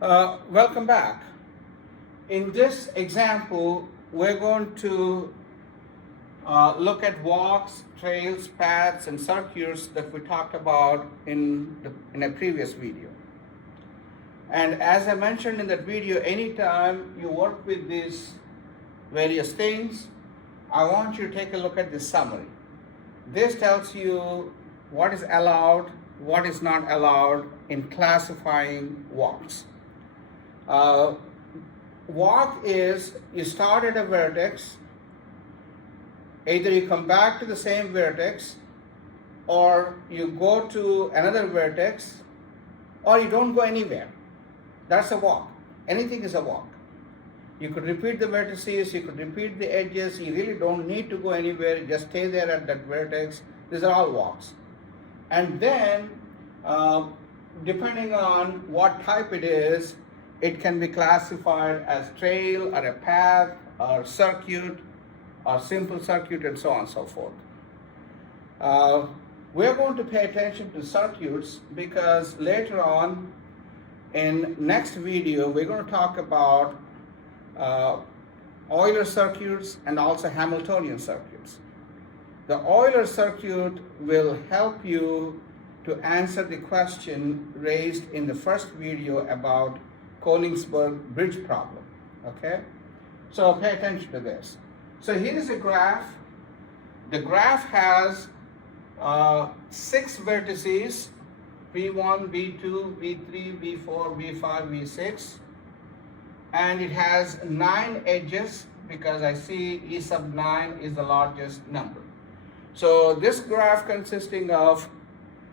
Welcome back. In this example, we're going to look at walks, trails, paths, and circuits that we talked about in a previous video. And as I mentioned in that video, anytime you work with these various things, I want you to take a look at this summary. This tells you what is allowed, what is not allowed in classifying walks. Uh, Walk is you start at a vertex, either you come back to the same vertex, or you go to another vertex, or you don't go anywhere. That's a walk. Anything is a walk. You could repeat the vertices, you could repeat the edges, you really don't need to go anywhere, just stay there at that vertex. These are all walks. And then, depending on what type it is, it can be classified as trail or a path or circuit or simple circuit and so on and so forth. We're going to pay attention to circuits because later on in next video we're going to talk about Euler circuits and also Hamiltonian circuits. The Euler circuit will help you to answer the question raised in the first video about Königsberg bridge problem. Okay? So pay attention to this. So here is a graph. The graph has 6 vertices, V1, V2, V3, V4, V5, V6. And it has 9 edges because I see E sub 9 is the largest number. So this graph consisting of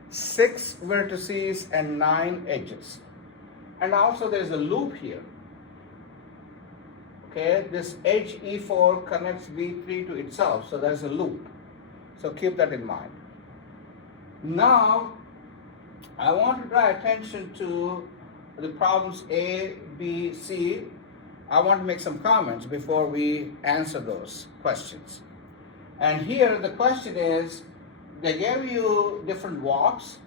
6 vertices and 9 edges. And also there's a loop here. Okay, this edge E4 connects V3 to itself, so there's a loop. So keep that in mind. Now, I want to draw attention to the problems A, B, C. I want to make some comments before we answer those questions. And here the question is, they gave you different walks,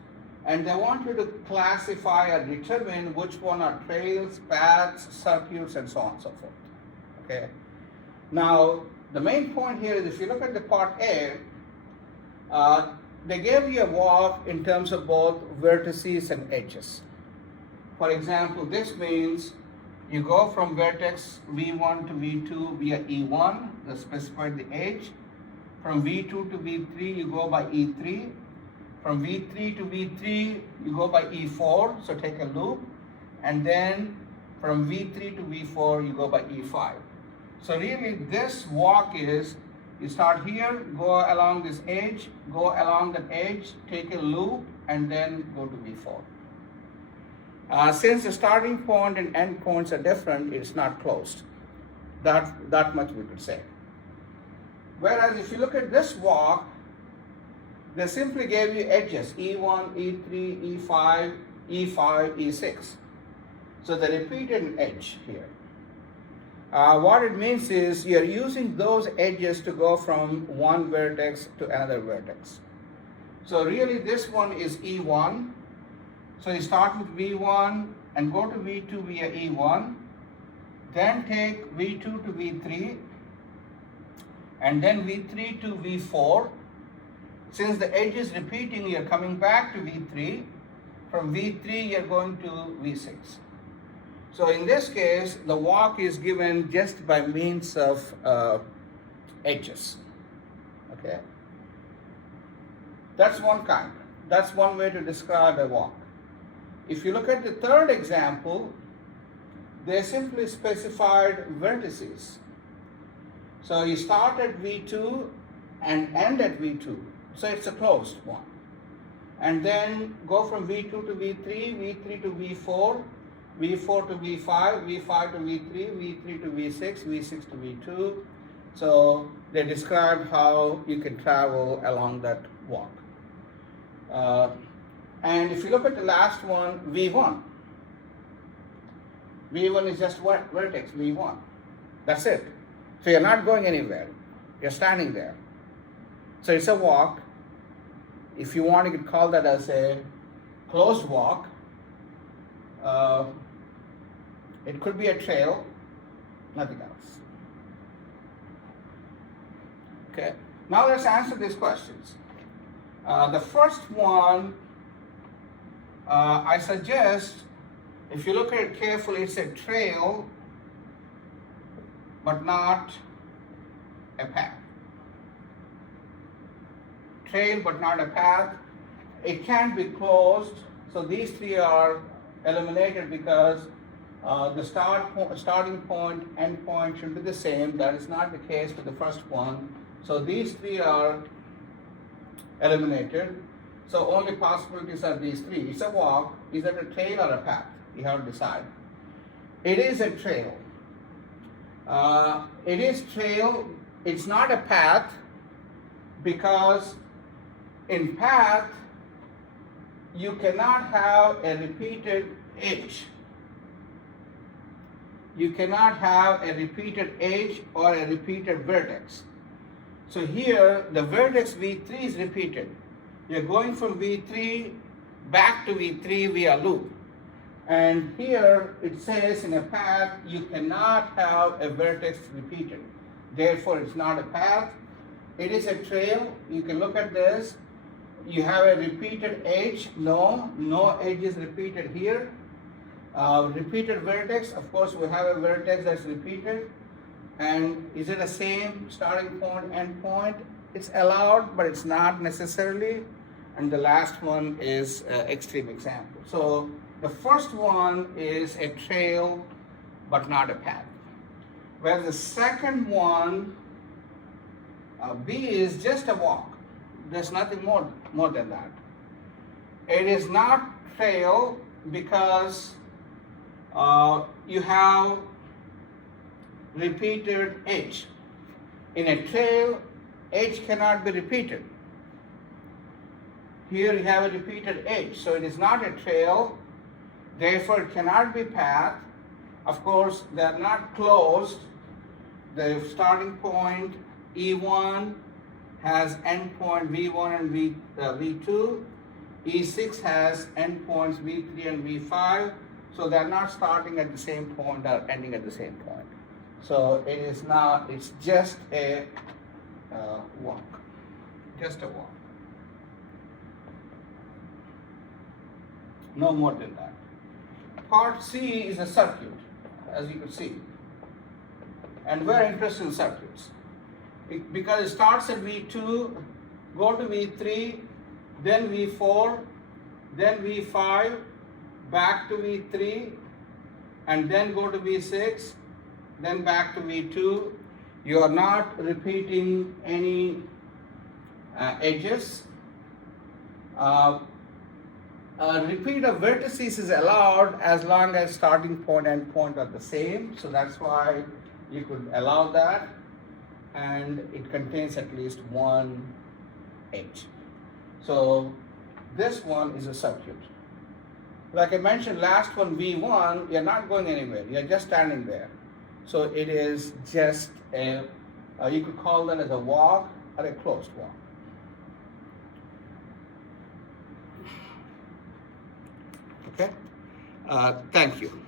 and they want you to classify or determine which one are trails, paths, circuits, and so on and so forth. Okay. Now, the main point here is if you look at the part A, they gave you a walk in terms of both vertices and edges. For example, this means you go from vertex V1 to V2 via E1, that specified the edge. From V2 to V3, you go by E3. From V3 to V3, you go by E4, so take a loop. And then from V3 to V4, you go by E5. So really this walk is, you start here, go along this edge, go along that edge, take a loop, and then go to V4. Since the starting point and end points are different, it's not closed. That much we could say. Whereas if you look at this walk, they simply gave you edges, E1, E3, E5, E5, E6. So they repeated an edge here. What it means is you're using those edges to go from one vertex to another vertex. So really this one is E1. So you start with V1 and go to V2 via E1. Then take V2 to V3. And then V3 to V4. Since the edge is repeating, you're coming back to V3. From V3, you're going to V6. So in this case, the walk is given just by means of edges. Okay? That's one kind. That's one way to describe a walk. If you look at the third example, they simply specified vertices. So you start at V2 and end at V2. So it's a closed one. And then go from V2 to V3, V3 to V4, V4 to V5, V5 to V3, V3 to V6, V6 to V2. So they describe how you can travel along that walk. And if you look at the last one, V1. V1 is just what? Vertex, V1. That's it. So you're not going anywhere. You're standing there. So it's a walk. If you want, you could call that as a closed walk. It could be a trail, nothing else. Okay, now let's answer these questions. The first one, I suggest, if you look at it carefully, it's a trail, but not a path. Trail, but not a path. It can be closed, so these three are eliminated because the starting point, end point should be the same. That is not the case with the first one. So these three are eliminated. So only possibilities are these three. It's a walk. Is it a trail or a path? You have to decide. It is a trail. It is trail. It's not a path because in path you cannot have a repeated edge. You cannot have a repeated edge or a repeated vertex. So here the vertex V3 is repeated. You're going from V3 back to V3 via loop. And here it says in a path you cannot have a vertex repeated. Therefore it's not a path. It is a trail. You can look at this. You have a repeated edge. No edge is repeated here. Repeated vertex, of course we have a vertex that's repeated. And is it the same starting point, end point? It's allowed, but it's not necessarily. And the last one is extreme example. So the first one is a trail, but not a path. Whereas the second one, B, is just a walk. There's nothing more than that. It is not trail because you have repeated edge. In a trail, edge cannot be repeated. Here you have a repeated edge, so it is not a trail, therefore it cannot be path. Of course, they are not closed. The starting point E1 has endpoint V1 and V2. E6 has endpoints V3 and V5, so they are not starting at the same point or ending at the same point. So it is not, it's just a walk, just a walk. No more than that. Part C is a circuit, as you can see. And we're interested in circuits. Because it starts at V2, go to V3, then V4, then V5, back to V3, and then go to V6, then back to V2. You are not repeating any edges. Repeat of vertices is allowed as long as starting point and end point are the same. So that's why you could allow that. And it contains at least one edge. So this one is a circuit. Like I mentioned, last one, V1, you're not going anywhere. You're just standing there. So it is just a, you could call that as a walk or a closed walk. Okay? Thank you.